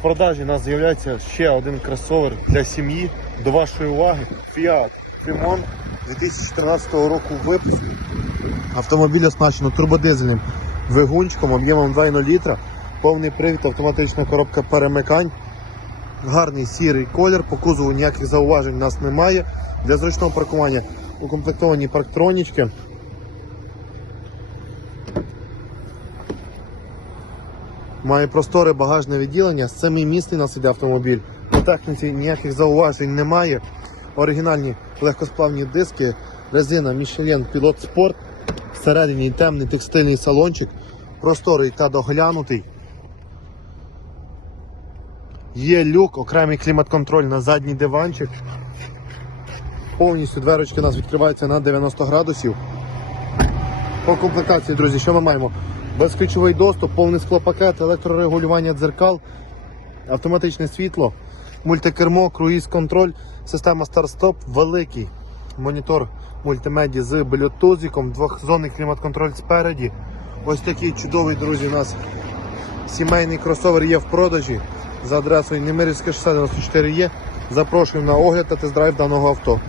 В продажі у нас з'являється ще один кросовер для сім'ї. До вашої уваги Fiat Fimon 2014 року випуску. Автомобіль оснащено турбодизельним двигунчиком об'ємом 2,0 літра, повний привід, автоматична коробка перемикань. Гарний сірий колір, по кузову ніяких зауважень у нас немає. Для зручного паркування укомплектовані парктронічки. Має просторе багажне відділення, семимісний нас іде автомобіль. По техніці ніяких зауважень немає. Оригінальні легкосплавні диски, резина Michelin Pilot Sport, всередині темний текстильний салончик, просторий та доглянутий. Є люк, окремий клімат-контроль на задній диванчик. Повністю дверочки у нас відкриваються на 90 градусів. По комплектації, друзі, що ми маємо? Безключовий доступ, повний склопакет, електрорегулювання дзеркал, автоматичне світло, мультикермо, круїз-контроль, система старт-стоп, великий монітор мультимеді з блютузиком, двохзонний клімат-контроль спереді. Ось такий чудовий, друзі, у нас сімейний кросовер є в продажі за адресою Немирівське 694 є. Запрошуємо на огляд та тест-драйв даного авто.